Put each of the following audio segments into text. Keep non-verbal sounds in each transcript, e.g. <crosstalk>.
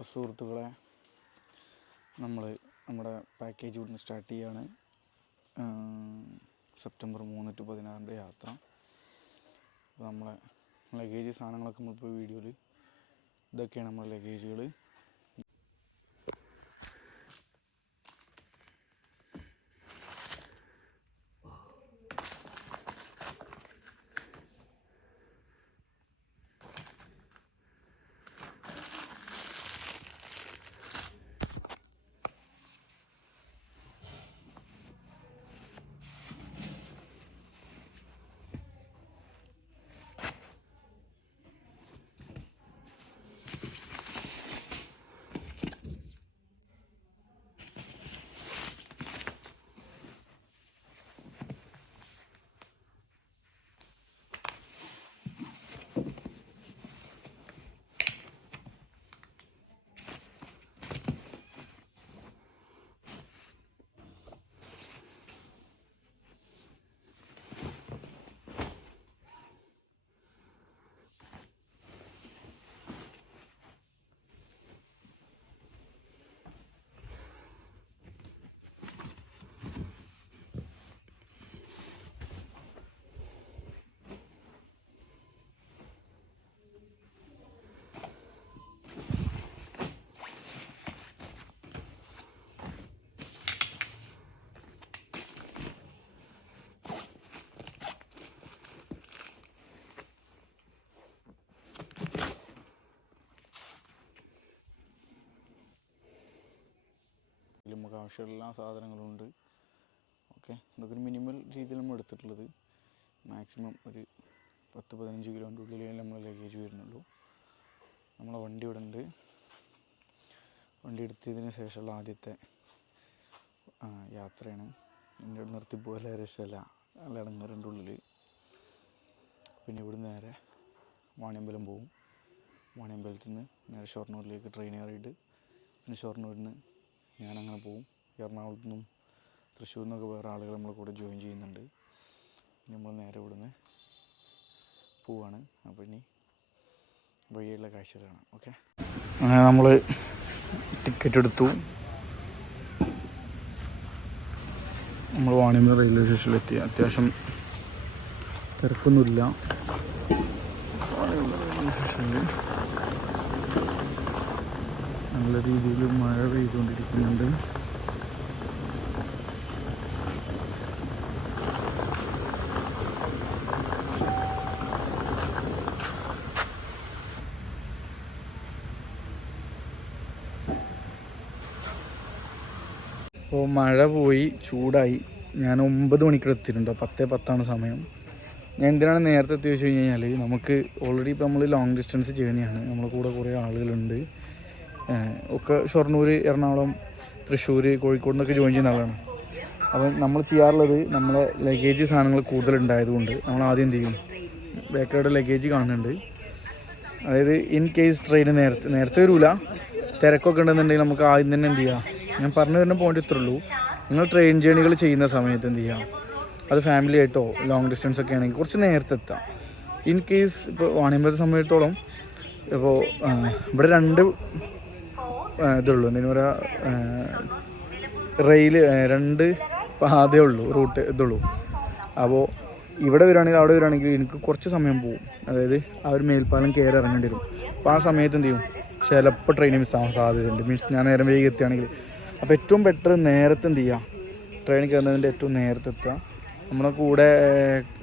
അപ്പോൾ സുഹൃത്തുക്കളെ നമ്മൾ നമ്മുടെ പാക്കേജ് ഇവിടുന്ന് സ്റ്റാർട്ട് ചെയ്യാണ്. സെപ്റ്റംബർ മൂന്ന് ടു പതിനാറിന്റെ യാത്ര. അപ്പോൾ നമ്മളെ ലഗേജ് സാധനങ്ങളൊക്കെ നമ്മളിപ്പോൾ വീഡിയോയിൽ ഇതൊക്കെയാണ് നമ്മുടെ ലഗേജുകൾ നമുക്ക് ആവശ്യമുള്ള എല്ലാ സാധനങ്ങളും ഉണ്ട് ഓക്കെ. ഇതൊക്കെ ഒരു മിനിമൽ രീതിയിൽ നമ്മൾ എടുത്തിട്ടുള്ളത്. മാക്സിമം ഒരു പത്ത് പതിനഞ്ച് കിലോന്റെ ഉള്ളിലേ നമ്മൾ ലഗേജ് വരുന്നുള്ളൂ. നമ്മളെ വണ്ടി ഇവിടെ ഉണ്ട്. വണ്ടി എടുത്തതിന് ശേഷമുള്ള ആദ്യത്തെ യാത്രയാണ്. എന്റെ നിർത്തി പോലെ രക്ഷമല്ല നല്ല ഇടങ്ങറുണ്ട് ഉള്ളിൽ പിന്നെ ഇവിടുന്ന് നേരെ വാണിയമ്പലം പോവും. വാണിയമ്പലത്തിൽ നിന്ന് നേരെ ഷൊർണൂരിലേക്ക് ട്രെയിൻ കയറിയിട്ട് പിന്നെ ഷൊർണൂരിൽ നിന്ന് ഞാനങ്ങനെ പോവും. എറണാകുളത്തു നിന്നും തൃശ്ശൂരിൽ നിന്നൊക്കെ വേറെ ആളുകൾ നമ്മളെ കൂടെ ജോയിൻ ചെയ്യുന്നുണ്ട്. നമ്മൾ നേരെ ഇവിടുന്ന് പോവാണ്. അപ്പോൾ ഇനി വഴിയുള്ള കാഴ്ചകൾ കാണാം ഓക്കെ അങ്ങനെ നമ്മൾ ടിക്കറ്റ് എടുത്തു. നമ്മൾ വാണിമ റെയിൽവേ സ്റ്റേഷനിലെത്തി അത്യാവശ്യം തിരക്കൊന്നുമില്ല. സ്റ്റേഷനിൽ നല്ല രീതിയിൽ മഴ പെയ്തുകൊണ്ടിരിക്കുന്നുണ്ട്. അപ്പോൾ മഴ പോയി ചൂടായി. ഞാൻ ഒമ്പത് മണിക്കൂർ എത്തിയിട്ടുണ്ട്. പത്തേ പത്താണ് സമയം. ഞാൻ എന്തിനാണ് നേരത്തെ എത്തി വെച്ച് കഴിഞ്ഞ് കഴിഞ്ഞാൽ നമുക്ക് ഓൾറെഡി ഇപ്പോൾ നമ്മൾ ലോങ് ഡിസ്റ്റൻസ് ജേണിയാണ് നമ്മളെ കൂടെ കുറേ ആളുകളുണ്ട്. ഒക്കെ ഷൊർണൂർ എറണാകുളം തൃശ്ശൂർ കോഴിക്കോട് നിന്നൊക്കെ ജോയിൻ ചെയ്യുന്ന ആളാണ്. അപ്പം നമ്മൾ ചെയ്യാറുള്ളത് നമ്മളെ ലഗേജ് സാധനങ്ങൾ കൂടുതൽ ഉണ്ടായതുകൊണ്ട് നമ്മൾ ആദ്യം എന്ത് ചെയ്യും? ബാക്കിലൂടെ ലഗേജ് കാണുന്നുണ്ട്. അതായത് ഇൻ കേസ് ട്രെയിൻ നേരത്തെ നേരത്തെ വരില്ല തിരക്കൊക്കെ ഉണ്ടെന്നുണ്ടെങ്കിൽ നമുക്ക് ആദ്യം തന്നെ എന്ത് ചെയ്യാം? ഞാൻ പറഞ്ഞു തരുന്ന പോയിന്റ് ഇത്രേ ഉള്ളൂ. നിങ്ങൾ ട്രെയിൻ ജേണികൾ ചെയ്യുന്ന സമയത്ത് എന്ത് ചെയ്യാം? അത് ഫാമിലി ആയിട്ടോ ലോങ് ഡിസ്റ്റൻസ് ഒക്കെ ആണെങ്കിൽ കുറച്ച് നേരത്തെ എത്താം. ഇൻ കേസ് ഇപ്പോൾ വാണിയമ്പലത്തെ സമയത്തോളം ഇപ്പോൾ ഇവിടെ രണ്ട് ഇതുള്ളൂ എന്തെങ്കിലും പറയുക റെയിൽ രണ്ട് പാതേ ഉള്ളൂ റൂട്ട് ഇതുള്ളൂ അപ്പോൾ ഇവിടെ വരികയാണെങ്കിൽ അവിടെ വരികയാണെങ്കിൽ എനിക്ക് കുറച്ച് സമയം പോകും അതായത് ആ ഒരു മേൽപ്പാലം കയറി ഇറങ്ങേണ്ടി വരും. അപ്പോൾ ആ സമയത്ത് എന്ത് ചെയ്യും? ചിലപ്പോൾ ട്രെയിൻ മിസ്സാവാൻ സാധ്യതയുണ്ട്. മീൻസ് ഞാൻ നേരം വൈകി എത്തുകയാണെങ്കിൽ. അപ്പോൾ ഏറ്റവും ബെറ്റർ നേരത്തെ എന്ത് ചെയ്യുക? ട്രെയിൻ കയറുന്നതിന്റെ ഏറ്റവും നേരത്തെ എത്തുക. നമ്മുടെ കൂടെ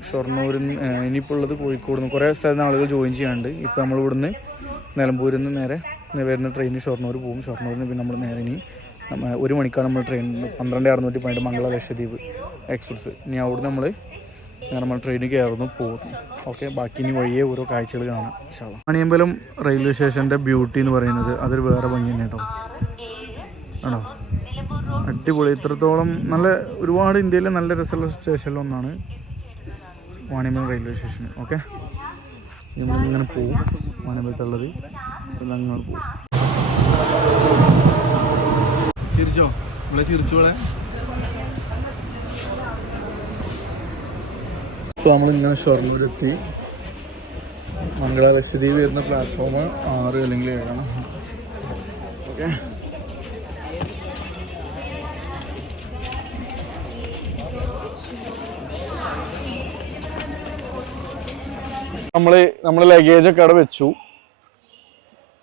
ഷൊർണൂരിൽ നിന്ന് ഇനിയിപ്പോൾ ഉള്ളത് കോഴിക്കോട് നിന്ന് കുറേ സ്ഥലത്ത് ആളുകൾ ജോയിൻ ചെയ്യാണ്ട് ഇപ്പോൾ നമ്മൾ ഇവിടുന്ന് നിലമ്പൂരിൽ നിന്ന് നേരെ വരുന്ന ട്രെയിൻ ഷൊർണൂർ പോകും. ഷൊർണൂരിൽ നിന്ന് പിന്നെ നമ്മൾ നേരെ ഇനി ഒരു മണിക്കാണ് നമ്മൾ ട്രെയിൻ പന്ത്രണ്ട് അറുന്നൂറ്റി പതിനെട്ട് മംഗള ലക്ഷദ്വീപ് എക്സ്പ്രസ് ഇനി അവിടെ നമ്മൾ നമ്മൾ ട്രെയിനിൽ കയറുന്നു പോകുന്നു. ഓക്കെ ബാക്കി ഇനി വഴിയെ ഓരോ കാഴ്ചകൾ കാണാം. മണിയമ്പലം റെയിൽവേ സ്റ്റേഷന്റെ ബ്യൂട്ടി എന്ന് പറയുന്നത് അതൊരു വേറെ ഭംഗി തന്നെ കേട്ടോ. ആണോ? അടിപൊളി. ഇത്രത്തോളം നല്ല ഒരുപാട് ഇന്ത്യയിലെ നല്ല രസമുള്ള സ്റ്റേഷനിലൊന്നാണ് വാണിയമ്പലം റെയിൽവേ സ്റ്റേഷൻ ഓക്കെ നമ്മളിങ്ങനെ പോവും വാണിയമ്പലത്തുള്ളത് അങ്ങനെ പോവും ചിരിച്ചോ? ഇവിടെ ചിരിച്ചോളെ ഇപ്പോൾ നമ്മളിങ്ങനെ ഷൊർണൂരെത്തി. മംഗള ലക്ഷദ്വീപ് വരുന്ന പ്ലാറ്റ്ഫോം ആറ് അല്ലെങ്കിൽ ഏഴാണ്. ഓക്കെ. നമ്മൾ നമ്മൾ ലഗേജ് ഒക്കെ അവിടെ വെച്ചു.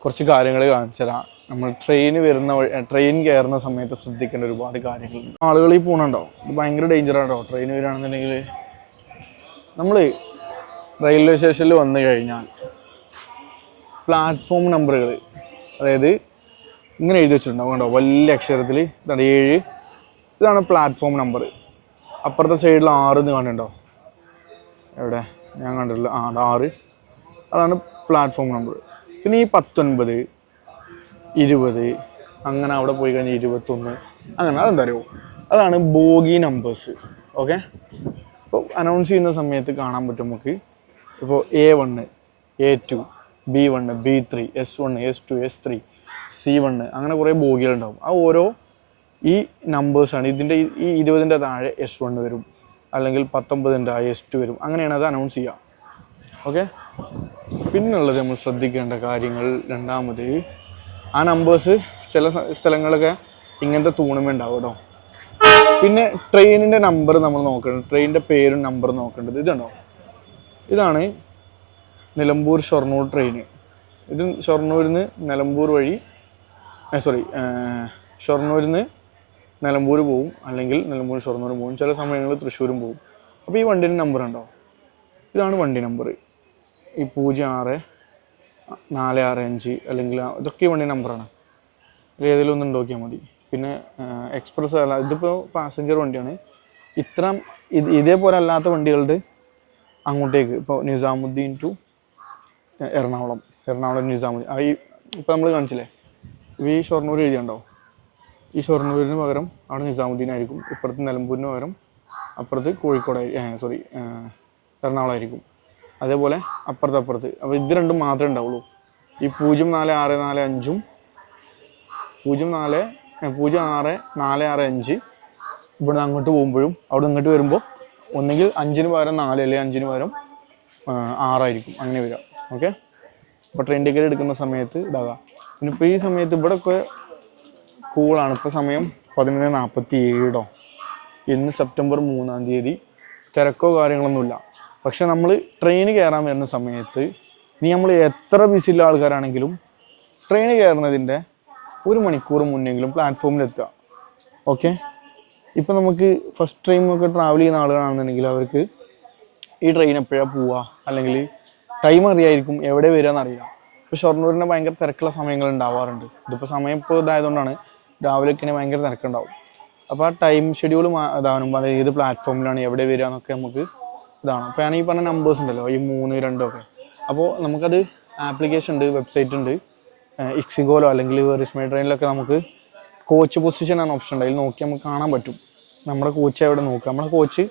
കുറച്ച് കാര്യങ്ങൾ കാണിച്ചു തരാം. നമ്മൾ ട്രെയിൻ വരുന്ന ട്രെയിൻ കയറുന്ന സമയത്ത് ശ്രദ്ധിക്കേണ്ട ഒരുപാട് കാര്യങ്ങൾ ആളുകൾ ഈ പോണുണ്ടോ? ഇത് ഭയങ്കര ഡേഞ്ചർ ആണോ ട്രെയിൻ വരികയാണെന്നുണ്ടെങ്കിൽ നമ്മൾ റെയിൽവേ സ്റ്റേഷനിൽ വന്നു കഴിഞ്ഞാൽ പ്ലാറ്റ്ഫോം നമ്പറുകൾ അതായത് ഇങ്ങനെ എഴുതി വെച്ചിട്ടുണ്ടാവും കണ്ടോ? വലിയ അക്ഷരത്തിൽ ഇതാണ് ഏഴ്. ഇതാണ് പ്ലാറ്റ്ഫോം നമ്പർ അപ്പുറത്തെ സൈഡിൽ ആറ് എന്ന് കാണുന്നുണ്ടോ? എവിടെ? ഞാൻ കണ്ടിട്ടില്ല. ആ ആറ്. അതാണ് പ്ലാറ്റ്ഫോം നമ്പർ പിന്നെ ഈ പത്തൊൻപത് ഇരുപത് അങ്ങനെ അവിടെ പോയി കഴിഞ്ഞാൽ ഇരുപത്തൊന്ന് അങ്ങനെ അതെന്താ അതാണ് ബോഗി നമ്പേഴ്സ് ഓക്കെ അപ്പോൾ അനൗൺസ് ചെയ്യുന്ന സമയത്ത് കാണാൻ പറ്റും നമുക്ക്. ഇപ്പോൾ A one A two B one B three S one S two S three C one അങ്ങനെ കുറേ ബോഗികളുണ്ടാവും. ആ ഓരോ ഈ നമ്പേഴ്സാണ് ഇതിന്റെ ഈ ഇരുപതിന്റെ താഴെ എസ് വണ്ണ് വരും. അല്ലെങ്കിൽ പത്തൊമ്പതിന്റെ ഹയസ്റ്റ് വരും. അങ്ങനെയാണ് അത് അനൗൺസ് ചെയ്യുക ഓക്കെ പിന്നുള്ളത് നമ്മൾ ശ്രദ്ധിക്കേണ്ട കാര്യങ്ങൾ രണ്ടാമത് ആ നമ്പേഴ്സ് ചില സ്ഥലങ്ങളൊക്കെ ഇങ്ങനത്തെ തൂണുമുണ്ടാവും കേട്ടോ പിന്നെ ട്രെയിനിന്റെ നമ്പർ നമ്മൾ നോക്കേണ്ടത് ട്രെയിനിന്റെ പേരും നമ്പറും നോക്കേണ്ടത് ഇതുണ്ടോ? ഇതാണ് നിലമ്പൂർ ഷൊർണൂർ ട്രെയിൻ ഇത് ഷൊർണൂരിൽ നിന്ന് നിലമ്പൂർ വഴി സോറി ഷൊർണൂരിൽ നിന്ന് നിലമ്പൂർ പോവും അല്ലെങ്കിൽ നിലമ്പൂർ ഷൊർണൂർ പോവും ചില സമയങ്ങളിൽ തൃശ്ശൂരും പോവും. അപ്പോൾ ഈ വണ്ടീന്റെ നമ്പർ ഉണ്ടോ? ഇതാണ് വണ്ടി നമ്പർ ഈ പൂജ്യം ആറ് നാല് ആറ് അഞ്ച് അല്ലെങ്കിൽ ഇതൊക്കെ വണ്ടി നമ്പറാണ് ഏതെങ്കിലും ഒന്ന് നോക്കിയാൽ മതി. പിന്നെ എക്സ്പ്രസ് അല്ല ഇതിപ്പോൾ പാസഞ്ചർ വണ്ടിയാണ്. ഇത്ര ഇത് ഇതേപോലെ അല്ലാത്ത വണ്ടികളുടെ അങ്ങോട്ടേക്ക് ഇപ്പോൾ നിസാമുദ്ദീൻ ടു എറണാകുളം എറണാകുളം നിസാമുദ്ദീൻ ഈ ഇപ്പോൾ നമ്മൾ കാണിച്ചില്ലേ? ഈ ഷൊർണൂർ എഴുതിയുണ്ടോ ഈ ഷൊർണൂരിന് പകരം അവിടെ നിസാമുദ്ദീൻ ആയിരിക്കും. ഇപ്പുറത്ത് നിലമ്പൂരിന് പകരം അപ്പുറത്ത് കോഴിക്കോട് സോറി എറണാകുളം ആയിരിക്കും. അതേപോലെ അപ്പുറത്ത് അപ്പുറത്ത്. അപ്പോൾ ഇത് രണ്ടും മാത്രമേ ഉണ്ടാവുള്ളൂ. ഈ പൂജ്യം നാല് ആറ് നാല് അഞ്ചും പൂജ്യം നാല് പൂജ്യം ആറ് നാല് ആറ് അഞ്ച് ഇവിടുന്ന് അങ്ങോട്ട് പോകുമ്പോഴും അവിടെ ഇങ്ങോട്ട് വരുമ്പോൾ ഒന്നെങ്കിൽ അഞ്ചിന് പകരം നാല് അല്ലെങ്കിൽ അഞ്ചിന് പകരം ആറായിരിക്കും അങ്ങനെ വരിക. ഓക്കെ അപ്പോൾ ട്രെയിൻ ടിക്കറ്റ് എടുക്കുന്ന സമയത്ത് ഇതാകാം. പിന്നെ ഇപ്പോൾ ഈ സമയത്ത് ഇവിടെ ഒക്കെ കൂളാണ് ഇപ്പോൾ സമയം പതിനൊന്ന് നാൽപ്പത്തി ഏഴോ ഇന്ന് സെപ്റ്റംബർ മൂന്നാം തീയതി. തിരക്കോ കാര്യങ്ങളൊന്നുമില്ല. പക്ഷെ നമ്മൾ ട്രെയിൻ കയറാൻ വരുന്ന സമയത്ത് ഇനി നമ്മൾ എത്ര ബിസിയുള്ള ആൾക്കാരാണെങ്കിലും ട്രെയിൻ കയറുന്നതിന്റെ ഒരു മണിക്കൂർ മുന്നെങ്കിലും പ്ലാറ്റ്ഫോമിലെത്തുക ഓക്കെ ഇപ്പം നമുക്ക് ഫസ്റ്റ് ഒക്കെ ട്രാവൽ ചെയ്യുന്ന ആളുകളാണെന്നുണ്ടെങ്കിൽ അവർക്ക് ഈ ട്രെയിൻ എപ്പോഴാണ് പോവുക? അല്ലെങ്കിൽ ടൈം അറിയായിരിക്കും എവിടെ വരിക എന്നറിയാം ഇപ്പോൾ ഷൊർണൂരിന് ഭയങ്കര തിരക്കുള്ള സമയങ്ങൾ ഉണ്ടാവാറുണ്ട്. ഇതിപ്പോൾ സമയം ഇപ്പോൾ ഇതായതുകൊണ്ടാണ് രാവിലെയൊക്കെ ഭയങ്കര തിരക്കുണ്ടാവും. അപ്പോൾ ആ ടൈം ഷെഡ്യൂൾ ഇതാവുമ്പോൾ അത് ഏത് പ്ലാറ്റ്ഫോമിലാണ് എവിടെ വരിക എന്നൊക്കെ നമുക്ക് ഇതാണ് അപ്പോൾ ഞാൻ ഈ പറഞ്ഞ നമ്പേഴ്സ് ഉണ്ടല്ലോ ഈ മൂന്ന് രണ്ടും ഒക്കെ. അപ്പോൾ നമുക്കത് ആപ്ലിക്കേഷൻ ഉണ്ട് വെബ്സൈറ്റ് ഉണ്ട്. ഇക്സിഗോലോ അല്ലെങ്കിൽ റിസ്മൈ ട്രെയിനിലൊക്കെ നമുക്ക് കോച്ച് പൊസിഷൻ ആണ് ഓപ്ഷൻ ഉണ്ട് അതിൽ നോക്കി നമുക്ക് കാണാൻ പറ്റും. നമ്മുടെ കോച്ച് എവിടെ നോക്കുക. നമ്മുടെ കോച്ച്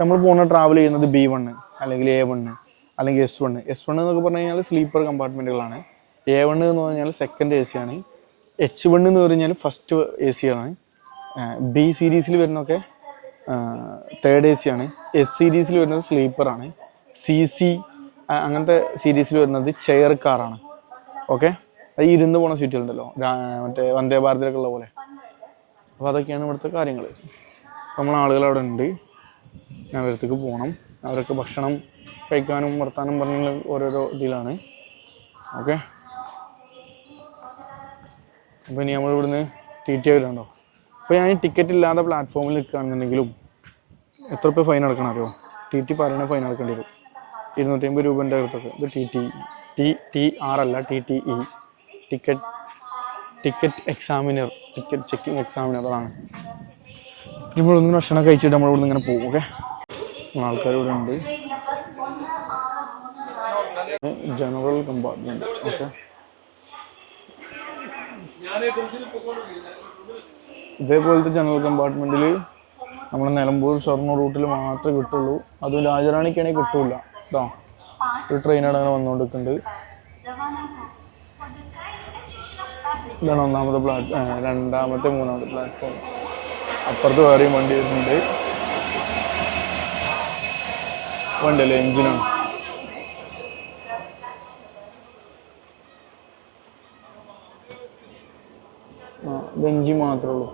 നമ്മൾ പോകുന്ന ട്രാവൽ ചെയ്യുന്നത് ബി വണ്ണ് അല്ലെങ്കിൽ എ വണ്ണ് അല്ലെങ്കിൽ എസ് വണ്ണ് എസ് വണ്ണ് എന്നൊക്കെ പറഞ്ഞു കഴിഞ്ഞാൽ സ്ലീപ്പർ കമ്പാർട്ട്മെന്റുകളാണ് എ വണ്ണ് എന്ന് പറഞ്ഞാൽ സെക്കൻഡ് എ സി ആണ്. എച്ച് വൺ എന്ന് പറഞ്ഞാൽ ഫസ്റ്റ് എ ആണ്. ബി സീരീസിൽ വരുന്നതൊക്കെ തേർഡ് എ ആണ്. എസ് സീരീസിൽ വരുന്നത് സ്ലീപ്പറാണ് സി സി അങ്ങനത്തെ സീരീസിൽ വരുന്നത് ചെയർ കാറാണ് ഓക്കെ അത് ഇരുന്ന് പോണ സീറ്റുകളുണ്ടല്ലോ മറ്റേ വന്ദേ ഭാരതിലൊക്കെ ഉള്ള പോലെ. അപ്പോൾ അതൊക്കെയാണ് ഇവിടുത്തെ കാര്യങ്ങൾ നമ്മൾ ആളുകൾ അവിടെ ഉണ്ട്. ഞാൻ അവരത്തേക്ക് പോകണം അവരൊക്കെ ഭക്ഷണം കഴിക്കാനും വർത്താനം പറഞ്ഞുള്ള ഓരോരോ ഇതിലാണ്. ഓക്കെ അപ്പോൾ ഇനി നമ്മൾ ഇവിടുന്ന് ടി ടി ആയിട്ടുണ്ടോ അപ്പോൾ ഞാൻ ടിക്കറ്റ് ഇല്ലാതെ പ്ലാറ്റ്ഫോമിൽ നിൽക്കുകയാണെന്നുണ്ടെങ്കിലും എത്ര രൂപ ഫൈൻ അടക്കണം അറിയോ? ടി ടി പറയണ ഫൈൻ അടക്കേണ്ടി വരും. ഇരുന്നൂറ്റി അമ്പത് രൂപേന്റെ അടുത്തൊക്കെ ഇത് T T T T R അല്ല T T E ticket ticket examiner ticket checking examiner അതാണ് നമ്മളൊന്ന് ഭക്ഷണം കഴിച്ചിട്ട് നമ്മൾ ഇവിടുന്ന് ഇങ്ങനെ പോകും ഓക്കെ ആൾക്കാർ ഇവിടെ ഉണ്ട്. ജനറൽ കമ്പാർട്ട്മെന്റ് ഓക്കെ ഇതേപോലത്തെ ജനറൽ കമ്പാർട്ട്മെന്റിൽ നമ്മൾ നിലമ്പൂർ ഷൊർണൂർ റൂട്ടിൽ മാത്രമേ കിട്ടുള്ളൂ. അതും രാജറാണിക്കാണെങ്കിൽ കിട്ടൂല. കേട്ടോ ഒരു ട്രെയിനാണ് അങ്ങനെ വന്നുകൊണ്ടിരിക്കുന്നുണ്ട് ഇതാണ് ഒന്നാമത്തെ പ്ലാറ്റ് രണ്ടാമത്തെ മൂന്നാമത്തെ പ്ലാറ്റ്ഫോം അപ്പുറത്ത് വേറെയും വണ്ടി വരുന്നുണ്ട്. വണ്ടിയല്ലേ എഞ്ചിനാണ് എഞ്ചിൻ മാത്രമേ ഉള്ളൂ.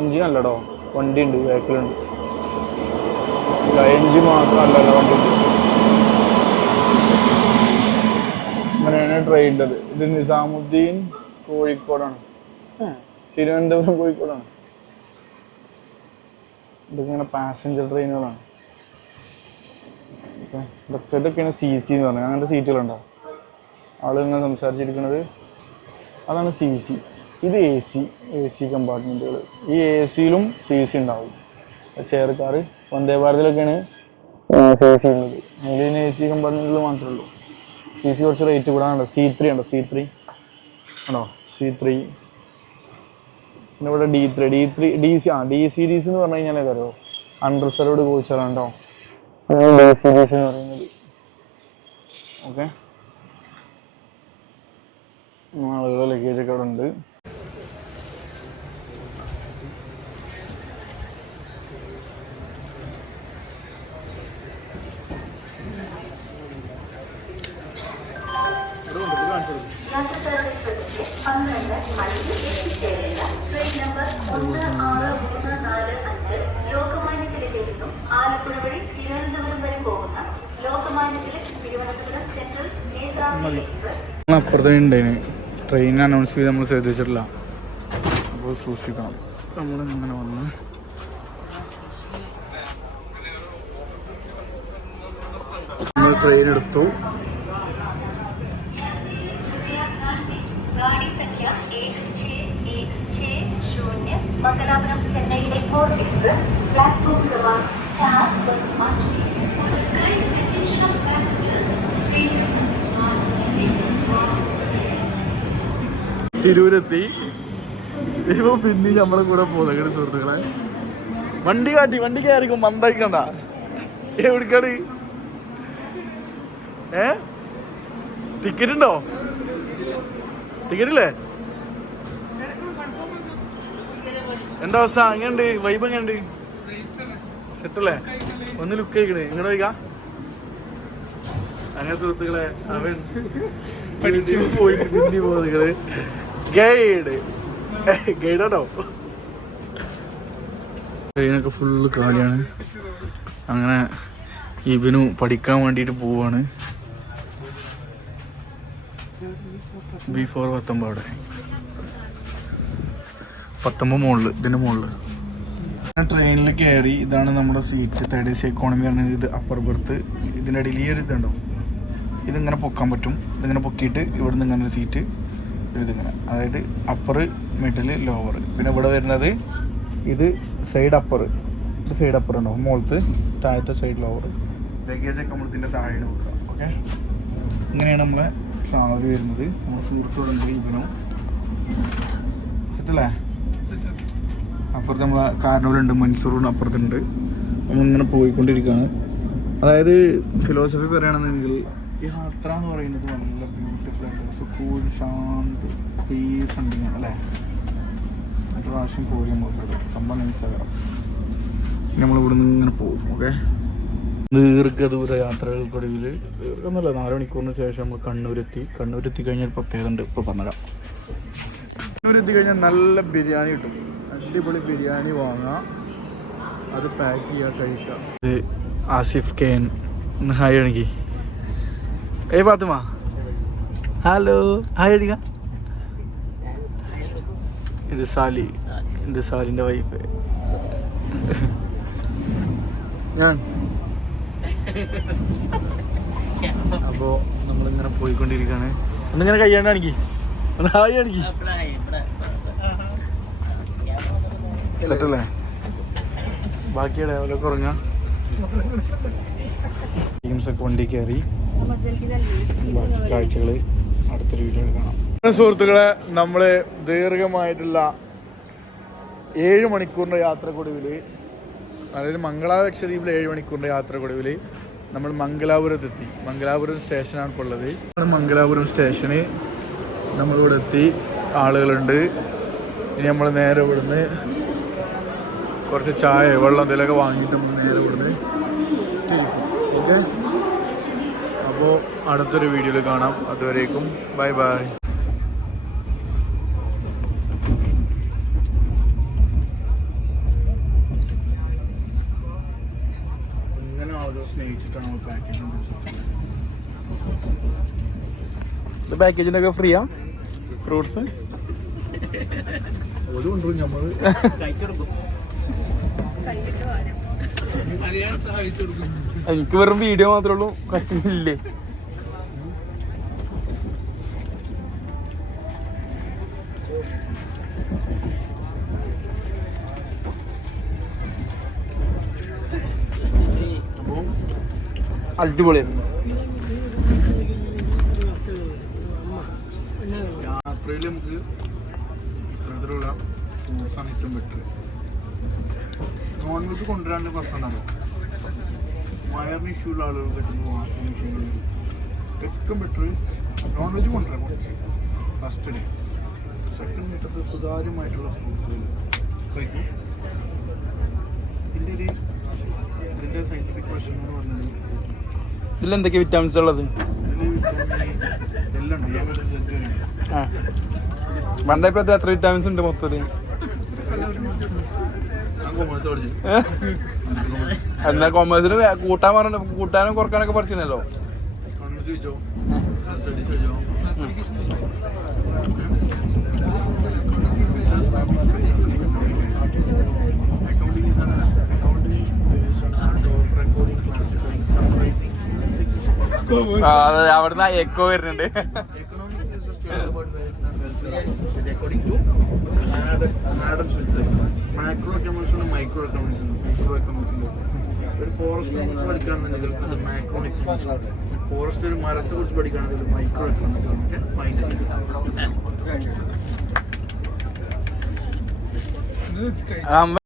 എഞ്ചിൻ അല്ലടോ വണ്ടി ഉണ്ട്. ബാക്കിലുണ്ട് ഇല്ല എഞ്ചിൻ മാത്രം അല്ലല്ല വണ്ടി. അങ്ങനെയാണ് ട്രെയിനിന്റെത് ഇത് നിസാമുദ്ദീൻ കോഴിക്കോടാണ്. തിരുവനന്തപുരം കോഴിക്കോടാണ്. ഇതൊക്കെ പാസഞ്ചർ ട്രെയിനുകളാണ് ഇതൊക്കെ ഇതൊക്കെയാണ് സി സി എന്ന് പറഞ്ഞത്. അങ്ങനത്തെ സീറ്റുകളുണ്ടോ ആളുകൾ സംസാരിച്ചിരിക്കുന്നത് അതാണ് സി സി ഇത് എ സി എ സി കമ്പാർട്ട്മെന്റുകൾ ഈ എ സിയിലും സി സി ഉണ്ടാവും. ചെയർക്കാർ വന്ദേ ഭാരതിലൊക്കെയാണ് സി സി ഉള്ളത്. അതിൽ എ സി കമ്പാർട്ട്മെന്റുകൾ മാത്രമേ ഉള്ളൂ. സി സി കുറച്ച് റേറ്റ് കൂടാനുണ്ടോ സി ത്രീ ഉണ്ടോ? സി ത്രീ ആണോ? സി ത്രീ പിന്നെ ഇവിടെ D three D three D C ആ ഡി സീരീസ് എന്ന് പറഞ്ഞു കഴിഞ്ഞാൽ അറിയോ? അൺറിസർവ്ഡ് കോച്ചുകളുണ്ടോ ഡി സീരീസ് എന്ന് പറയുന്നത്. ഓക്കെ ആളുകളുടെ ലഗേജ് ഒക്കെ അവിടെ ഉണ്ട്. അപ്പുറത്തേ ഉണ്ടായിന് ട്രെയിൻ അനൗൺസ് ചെയ്ത് നമ്മൾ ശ്രദ്ധിച്ചിട്ടില്ല അപ്പോൾ സൂക്ഷിക്കണം. നമ്മളിങ്ങനെ വന്ന്. നമ്മൾ ട്രെയിൻ എടുത്തു. മംഗലാപുരം ചെന്നൈയിലെ ഫോർട്ടിസ് പ്ലാറ്റ്ഫോം നമ്പർ ചാർ തിരൂരെത്തി. ഇപ്പൊ പിന്നെ നമ്മളെ കൂടെ പോകുന്ന സുഹൃത്തുക്കളെ. വണ്ടി കാട്ടി വണ്ടി കയറിക്കും മന്ദായിക്കണ്ട. എവിടേക്കാണ്? ഏ? ടിക്കറ്റ് ഉണ്ടോ ടിക്കറ്റ് ഇല്ലേ എന്താ അവസ്ഥ? എങ്ങനെയുണ്ട്? വൈബ് എങ്ങനെയുണ്ട്? സെറ്റല്ലേ? ഒന്ന് ലുക്ക് കഴിക്കണേ ഇങ്ങോട്ട് വൈകാ അങ്ങനെ സുഹൃത്തുക്കളെ അവൻ പോയി പോകുന്നത് ഗൈഡ്. ഗൈഡാണോ? ട്രെയിനൊക്കെ ഫുള്ള് കാലിയാണ്. അങ്ങനെ ഇവനു പഠിക്കാൻ വേണ്ടിട്ട് പോവാണ്. ബി ഫോർ പത്തൊമ്പത് അവിടെ പത്തൊമ്പത് മുകളിൽ ഇതിന്റെ മുകളിൽ ട്രെയിനിൽ കയറി ഇതാണ് നമ്മുടെ seat third A C economy പറഞ്ഞത് ഇത് അപ്പർ ബെർത്ത് ഇതിന്റെ ഇടയിൽ ഈ ഒരു ഇതുണ്ടോ? ഇതിങ്ങനെ പൊക്കാൻ പറ്റും. ഇതിങ്ങനെ പൊക്കിയിട്ട് ഇവിടെ നിന്ന് ഇങ്ങനെ ഒരു സീറ്റ് ഇതിങ്ങനെ. അതായത് അപ്പർ മിഡിൽ ലോവർ പിന്നെ ഇവിടെ വരുന്നത് ഇത് സൈഡ് അപ്പർ ഇത് സൈഡ് അപ്പർ ഉണ്ടാവും മുകളത്ത് താഴത്തെ സൈഡ് ലോവർ ലഗേജ് ഒക്കെ നമ്മൾ ഇതിന്റെ താഴെയാണ് കൊടുക്കുക. ഓക്കെ ഇങ്ങനെയാണ് നമ്മളെ ട്രാവൽ വരുന്നത്. നമ്മൾ സുഹൃത്തുക്കളുണ്ട് ഇവനും സെറ്റല്ലേ അപ്പുറത്ത് നമ്മളെ കാരണവരുണ്ട് മൻസൂറുണ്ട് അപ്പുറത്തുണ്ട്. നമ്മളിങ്ങനെ പോയിക്കൊണ്ടിരിക്കുകയാണ്. അതായത് ഫിലോസഫി പറയുകയാണെന്നുണ്ടെങ്കിൽ യാത്ര എന്ന് പറയുന്നത് നല്ല ബ്യൂട്ടിഫുൾ ആയിട്ട് സുക്കൂൾ ശാന്ത് പീസ് ഉണ്ടെങ്കിൽ അല്ലേ? മറ്റു പ്രാവശ്യം പോയി നമുക്ക് സംഭവം മനസ്സിലാക്കാം. നമ്മൾ ഇവിടെ നിന്ന് ഇങ്ങനെ പോകും ഓക്കെ ദീർഘദൂര യാത്രകൾക്കൊടുവിൽ ദീർഘമൊന്നുമല്ല നാല് മണിക്കൂറിന് ശേഷം നമ്മൾ കണ്ണൂരെത്തി. കണ്ണൂരെത്തി കഴിഞ്ഞാൽ പ്രത്യേകത ഉണ്ട് ഇപ്പോൾ പറഞ്ഞുതരാം. കണ്ണൂരെത്തി കഴിഞ്ഞാൽ നല്ല ബിരിയാണി കിട്ടും. അടിപൊളി ബിരിയാണി വാങ്ങാം അത് പാക്ക് ചെയ്യുക കഴിക്കുക. ഇത് ആസിഫ് കെൻ ഒന്ന് ഹായ് അടിക്കി ഏയ് പാത്തുമ ഹലോ ഹായ് അടിക്ക ഇത് സാലി ഇത് സാലിന്റെ വൈഫ് ഞാൻ അപ്പോൾ നമ്മളിങ്ങനെ പോയിക്കൊണ്ടിരിക്കുകയാണ് ഒന്നിങ്ങനെ കയ്യാണ്ട് കാണിക്കി ഒന്ന് ഹായ് കാണിക്കി സെറ്റല്ലേ ബാക്കിയുടെ അവരെ കുറഞ്ഞ ടീംസൊക്കെ വണ്ടി കയറി. ബാക്കി കാഴ്ചകൾ അടുത്തൊരു വീഡിയോയിൽ കാണാം. സുഹൃത്തുക്കളെ നമ്മൾ ദീർഘമായിട്ടുള്ള ഏഴ് മണിക്കൂറിന്റെ യാത്രക്കൊടുവിൽ അതായത് മംഗള ലക്ഷദ്വീപിൽ ഏഴ് മണിക്കൂറിന്റെ യാത്രക്കൊടുവിൽ നമ്മൾ മംഗലാപുരത്തെത്തി. മംഗലാപുരം സ്റ്റേഷനാണ് ഇപ്പോൾ ഉള്ളത്. മംഗലാപുരം സ്റ്റേഷന്. നമ്മളിവിടെ എത്തി. ആളുകളുണ്ട്. ഇനി നമ്മൾ നേരെ ഇവിടുന്ന് കുറച്ച് ചായ വെള്ളം എന്തെങ്കിലുമൊക്കെ വാങ്ങിയിട്ട് അപ്പോൾ അടുത്തൊരു വീഡിയോയിൽ കാണാം. അതുവരേക്കും ബൈ ബൈ. ഇത് പാക്കേജിനൊക്കെ ഫ്രീയാ ഫ്രൂട്ട്സ്? ഒരു കൊണ്ടും നമ്മൾ സഹായിച്ചു <laughs> കൊടുക്കും. എനിക്ക് വെറും വീഡിയോ മാത്രമേ ഉള്ളൂ. കട്ടില്ലേ അടിപൊളിയായിരുന്നു യാത്രയിൽ നമുക്ക് ഇത്തരത്തിലുള്ള ഫ്രൂട്ട്സാണ് ഏറ്റവും ബെറ്റർ നോൺ കൊണ്ടുവരാണ്ട് പ്രശ്നമാണ് വയറിന് ഇഷ്യൂ ഉള്ള ആളുകൾക്ക് ചെന്ന് ഏറ്റവും ബെറ്റർ നോൺ വെജ് കൊണ്ടുവരാം കുറച്ച്. ഫസ്റ്റ് ഡേ സെക്കൻഡ് ഇത്തരത്തിൽ സുതാര്യമായിട്ടുള്ള കഴിക്കും ഇതിന്റെ ഒരു ഇതിന്റെ സയന്റിഫിക് ക്വസ്റ്റൻ എന്ന് പറഞ്ഞത് ഇതിൽ എന്തൊക്കെ വിറ്റാമിൻസ് ഉള്ളത് വണ്ടേ പ്രതി എത്ര വിറ്റാമിൻസ് ഉണ്ട് മൊത്തത്തിൽ? എന്നാ കോമേഴ്സിന് കൂട്ടാൻ പറഞ്ഞു കൂട്ടാനും കുറക്കാനൊക്കെ പഠിച്ചല്ലോ അവിടുന്ന് എക്കോ വരുന്നുണ്ട്. Economic Smith. എക്കണോമിക്സ് ഉണ്ട് മൈക്രോ എക്കണോമിക്സ് ഉണ്ട് മൈക്രോ എക്കണോമിക്സ് ഉണ്ട് ഒരു ഫോറസ്റ്റ് കുറിച്ച് പഠിക്കുകയാണെന്നുണ്ടെങ്കിൽ അത് മാക്രോ എക്കണോമിക്സ് ഫോറസ്റ്റ് ഒരു മരത്തെ കുറിച്ച് പഠിക്കുകയാണെങ്കിൽ മൈക്രോ എക്കണോമിക്സ് ഒക്കെ മൈൻഡ് അമ്മ